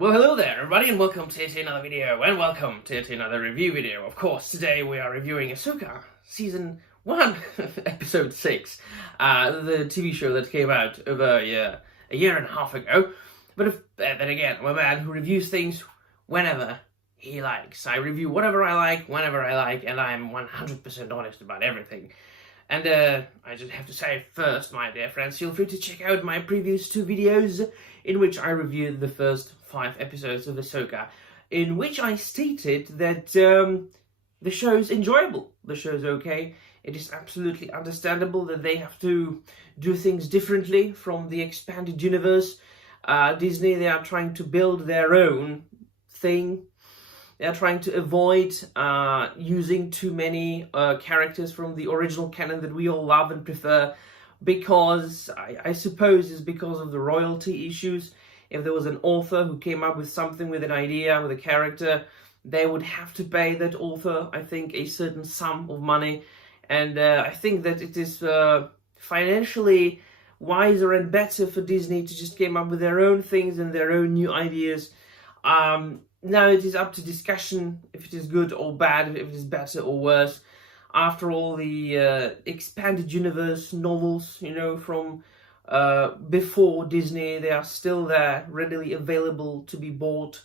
Well, hello there, everybody, and welcome to another video, and welcome to another review video. Of course, today we are reviewing Ahsoka, Season 1, Episode 6, the TV show that came out over a year and a half ago. But then again, I'm a man who reviews things whenever he likes. I review whatever I like, whenever I like, and I'm 100% honest about everything. And I just have to say first, my dear friends, feel free to check out my previous 2 videos in which I reviewed the first 5 episodes of Ahsoka, in which I stated that the show's enjoyable, the show's okay. It is absolutely understandable that they have to do things differently from the expanded universe. Disney, they are trying to build their own thing. They are trying to avoid using too many characters from the original canon that we all love and prefer, because I suppose it's because of the royalty issues. If there was an author who came up with something, with an idea, with a character, they would have to pay that author, I think, a certain sum of money. And I think that it is financially wiser and better for Disney to just come up with their own things and their own new ideas. Now it is up to discussion if it is good or bad, if it is better or worse. After all, the expanded universe novels, from before Disney, they are still there, readily available to be bought.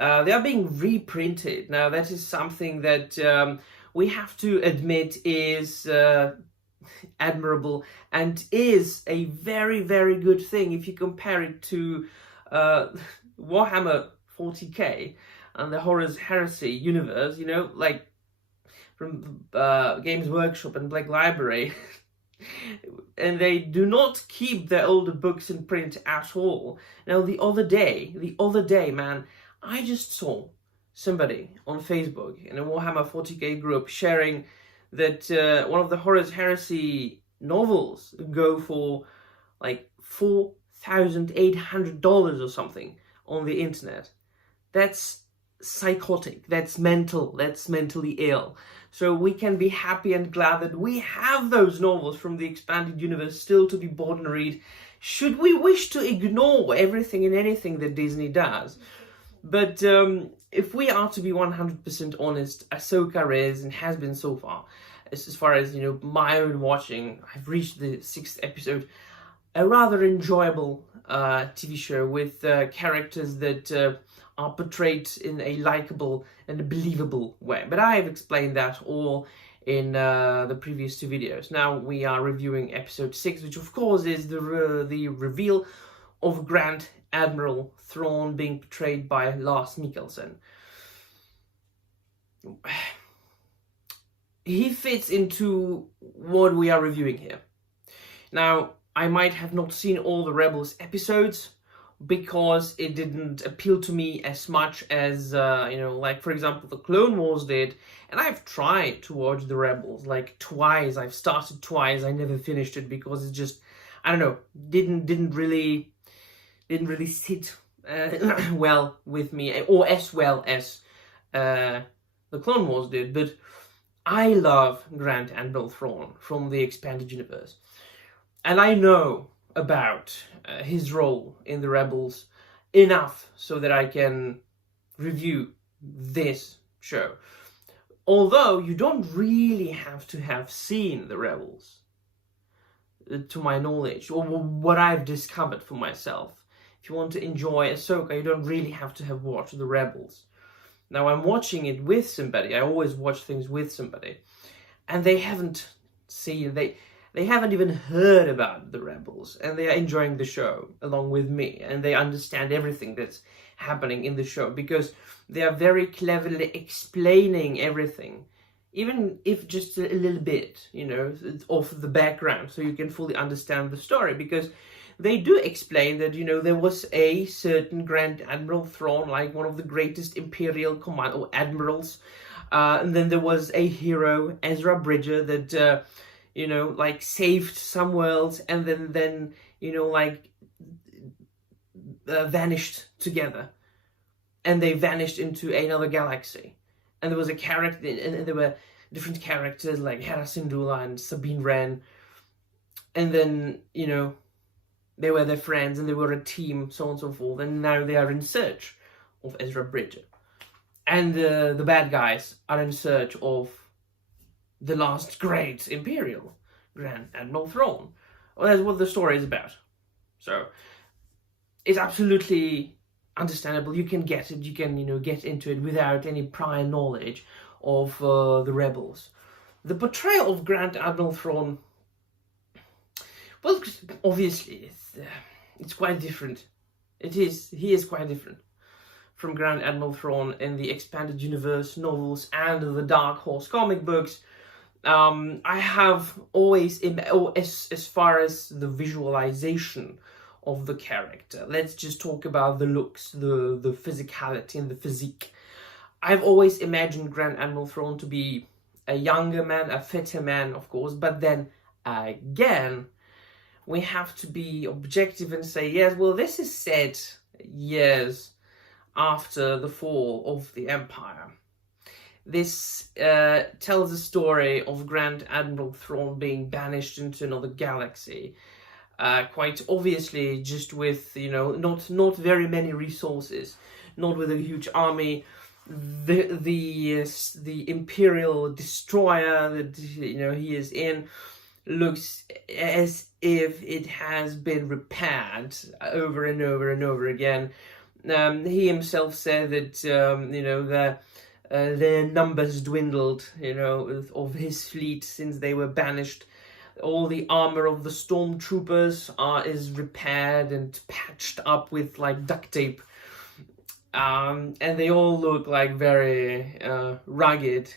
They are being reprinted. Now, that is something that we have to admit is admirable and is a very, very good thing if you compare it to Warhammer 40k and the Horus Heresy universe, like from Games Workshop and Black Library. And they do not keep their older books in print at all. Now, the other day, man, I just saw somebody on Facebook in a Warhammer 40k group sharing that one of the Horus Heresy novels go for like $4,800 or something on the internet. That's psychotic, that's mental, that's mentally ill. So we can be happy and glad that we have those novels from the expanded universe still to be bought and read, should we wish to ignore everything and anything that Disney does. But if we are to be 100% honest, Ahsoka is and has been so far, as far as my own watching, I've reached the 6th episode, a rather enjoyable TV show with characters that are portrayed in a likable and believable way. But I have explained that all in the previous 2 videos. Now we are reviewing episode 6, which of course is the reveal of Grand Admiral Thrawn being portrayed by Lars Mikkelsen. He fits into what we are reviewing here. Now, I might have not seen all the Rebels episodes, because it didn't appeal to me as much as, like, for example, the Clone Wars did. And I've tried to watch the Rebels, like, twice. I've started twice. I never finished it because it just, I don't know, didn't really sit well with me, or as well as the Clone Wars did. But I love Grand Admiral Thrawn from the expanded universe. And I know about his role in the Rebels enough so that I can review this show. Although you don't really have to have seen the Rebels, to my knowledge, or what I've discovered for myself. If you want to enjoy Ahsoka, you don't really have to have watched the Rebels. Now, I'm watching it with somebody. I always watch things with somebody. And they haven't seen, they haven't even heard about the Rebels, and they are enjoying the show along with me, and they understand everything that's happening in the show, because they are very cleverly explaining everything, even if just a little bit, of the background, so you can fully understand the story, because they do explain that, there was a certain Grand Admiral Thrawn, like one of the greatest Imperial command or admirals, and then there was a hero, Ezra Bridger, that like saved some worlds and then vanished together. And they vanished into another galaxy. And there was a character, and there were different characters like Hera Syndulla and Sabine Wren. And then, they were their friends and they were a team, so on and so forth. And now they are in search of Ezra Bridger. And the bad guys are in search of the last great Imperial, Grand Admiral Thrawn. Well, that's what the story is about. So, it's absolutely understandable. You can get it, you can, get into it without any prior knowledge of the rebels. The portrayal of Grand Admiral Thrawn, well, obviously, it's quite different. He is quite different from Grand Admiral Thrawn in the expanded universe novels and the Dark Horse comic books. I have always, as far as the visualization of the character, let's just talk about the looks, the physicality and the physique. I've always imagined Grand Admiral Thrawn to be a younger man, a fitter man, of course, but then again, we have to be objective and say, yes, well, this is set years after the fall of the Empire. This tells a story of Grand Admiral Thrawn being banished into another galaxy, quite obviously just with, not very many resources, not with a huge army. The Imperial destroyer that he is in looks as if it has been repaired over and over and over again. He himself said that their numbers dwindled, of his fleet since they were banished. All the armor of the stormtroopers is repaired and patched up with like duct tape. And they all look like very rugged,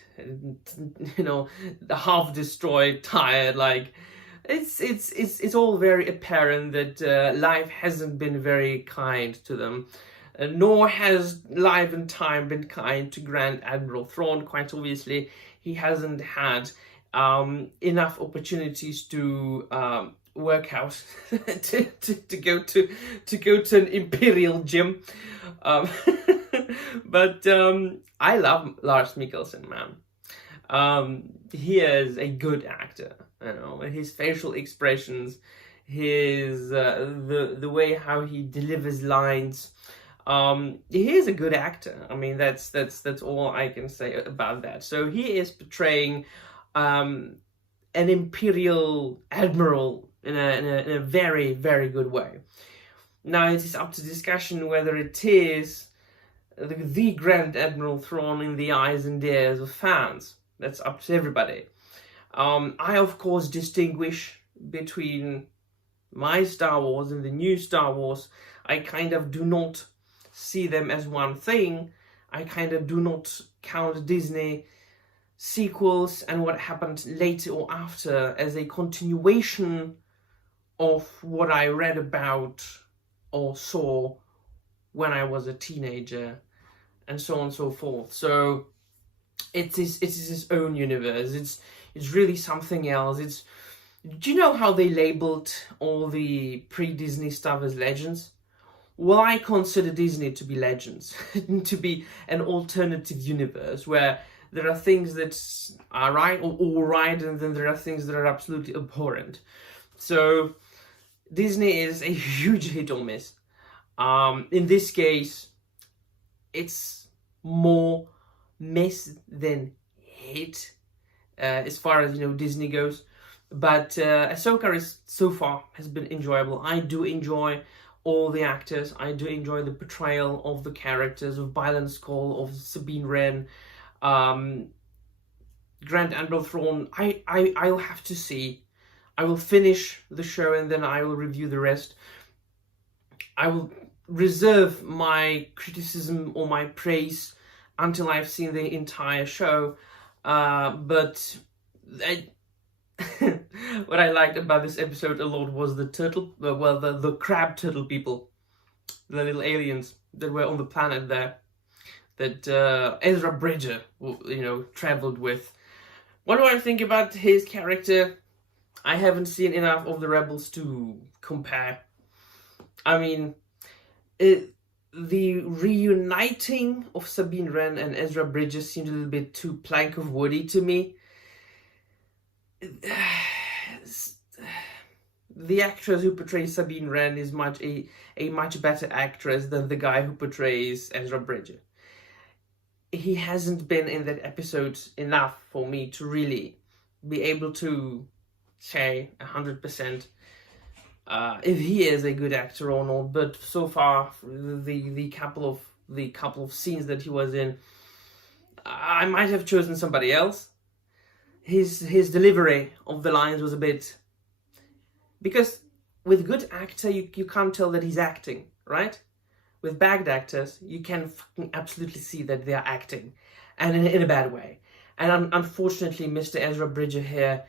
half destroyed, tired. Like it's all very apparent that life hasn't been very kind to them, nor has life and time been kind to Grand Admiral Thrawn. Quite obviously, he hasn't had enough opportunities to work out, to go to an Imperial gym. But I love Lars Mikkelsen, man. He is a good actor, his facial expressions, his the way how he delivers lines. He is a good actor. I mean, that's all I can say about that. So he is portraying an Imperial admiral in a very, very good way. Now, it is up to discussion whether it is the Grand Admiral Thrawn in the eyes and ears of fans. That's up to everybody. I, of course, distinguish between my Star Wars and the new Star Wars. I kind of do not see them as one thing. I kind of do not count Disney sequels and what happened later or after as a continuation of what I read about or saw when I was a teenager, and so on and so forth. So it is its own universe. It's really something else. Do you know how they labeled all the pre-Disney stuff as legends? Well, I consider Disney to be legends, to be an alternative universe where there are things that are right or all right, and then there are things that are absolutely abhorrent. So Disney is a huge hit or miss. In this case, it's more miss than hit as far as Disney goes. But Ahsoka so far has been enjoyable. I do enjoy all the actors. I do enjoy the portrayal of the characters of Bylan Skull, of Sabine Wren, Grand Admiral Thrawn. I'll have to see. I will finish the show and then I will review the rest. I will reserve my criticism or my praise until I've seen the entire show. But what I liked about this episode a lot was the turtle, the crab turtle people, the little aliens that were on the planet there, that Ezra Bridger, traveled with. What do I think about his character? I haven't seen enough of the Rebels to compare. I mean, the reuniting of Sabine Wren and Ezra Bridger seemed a little bit too plank of woody to me. the actress who portrays Sabine Wren is a much better actress than the guy who portrays Ezra Bridger. He hasn't been in that episode enough for me to really be able to say 100% if he is a good actor or not. But so far, the couple of scenes that he was in, I might have chosen somebody else. His delivery of the lines was a bit, because with good actor you can't tell that he's acting, right? With bad actors, you can fucking absolutely see that they are acting, and in a bad way. And unfortunately, Mr. Ezra Bridger here,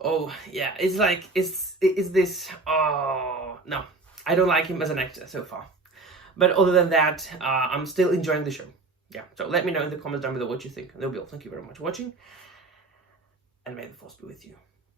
oh yeah, it's like, is this, oh no, I don't like him as an actor so far. But other than that, I'm still enjoying the show. Yeah, so let me know in the comments down below what you think. And that'll be all. Thank you very much for watching, and may the force be with you.